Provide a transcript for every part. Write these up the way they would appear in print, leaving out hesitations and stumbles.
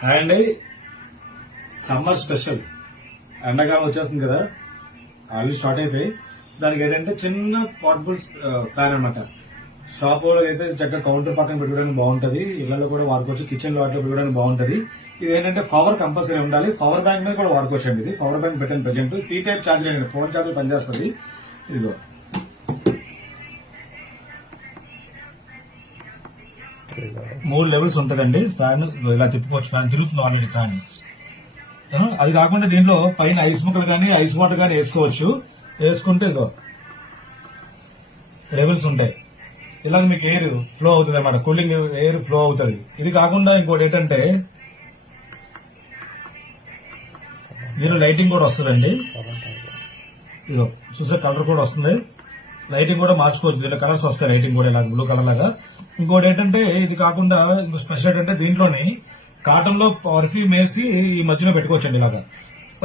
Hi అండి. Summer special ఎండాకాలం వచ్చేస్తుంది కదా, ఆల్రెడీ స్టార్ట్ అయిపోయి. దానికి ఏంటంటే చిన్న పోర్టబుల్ ఫ్యాన్ అనమాట. షాప్ వాళ్ళకి అయితే చక్కగా కౌంటర్ పక్కన పెట్టుకోవడానికి బాగుంటది, ఇళ్లలో కూడా వాడుకోవచ్చు, కిచెన్ లో వాటిలో పెట్టుకోవడానికి బాగుంటది. ఇది ఏంటంటే పవర్ కంపల్సరీ ఉండాలి, పవర్ బ్యాంక్ మీద కూడా వాడుకోవచ్చు అండి. ఇది పవర్ బ్యాంక్ పెట్టండి ప్రెజెంట్. సి టైప్ ఛార్జర్ అండి, ఫోన్ ఛార్జర్ పనిచేస్తుంది. ఇదిగో 3 లెవెల్స్ ఉంటదండి ఫ్యాన్. ఇలా తిప్పుకోవచ్చు, ఫ్యాన్ తిరుగుతుంది ఆల్రెడీ ఫ్యాన్. అది కాకుండా దీంట్లో పైన ఐస్ ముక్కలు కానీ ఐస్ వాటర్ కానీ వేసుకోవచ్చు. వేసుకుంటే ఇదిగో లెవెల్స్ ఉంటాయి. ఇలాగ మీకు ఎయిర్ ఫ్లో అవుతుంది అన్నమాట, కూలింగ్ ఎయిర్ ఫ్లో అవుతుంది. ఇది కాకుండా ఇంకోటి ఏంటంటే దీనిలో లైటింగ్ కూడా వస్తుందండి. ఇదిగో చూసే కలర్ కూడా వస్తుంది, లైటింగ్ కూడా మార్చుకోవచ్చు. దీంట్లో కలర్స్ వస్తాయి, లైటింగ్ కూడా ఇలా బ్లూ కలర్ లాగా. ఇంకోటి ఏంటంటే ఇది కాకుండా ఇంకో స్పెషల్ ఏంటంటే దీంట్లోని కాటన్ లో పర్ఫ్యూమ్ వేసి ఈ మధ్యలో పెట్టుకోవచ్చండి. ఇలాగా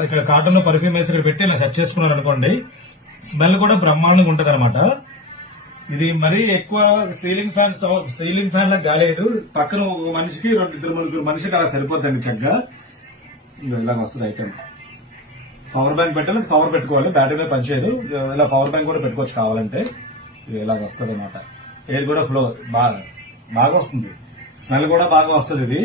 ఇక్కడ కాటన్ లో పర్ఫ్యూమ్ వేసి ఇక్కడ పెట్టి ఇలా సెట్ చేసుకున్నారు అనుకోండి, స్మెల్ కూడా బ్రహ్మాండంగా ఉంటది అనమాట. ఇది మరీ ఎక్కువ సీలింగ్ ఫ్యాన్ లా గాలేదు. పక్కన ఒక మనిషికి 2-3 మనిషికి అలా సరిపోద్దండి చక్కగా. ఇలాగ వస్తుంది ఐటమ్. పవర్ బ్యాంక్ పెట్టాలి, పవర్ పెట్టుకోవాలి, బ్యాటరీ మీద పనిచేయదు. ఇలా పవర్ బ్యాంక్ కూడా పెట్టుకోవచ్చు కావాలంటే. ఇలాగ వస్తుంది అనమాట. ఎయిర్ కూడా ఫ్లో బాగా వస్తుంది, స్మెల్ కూడా బాగా వస్తుంది ఇది.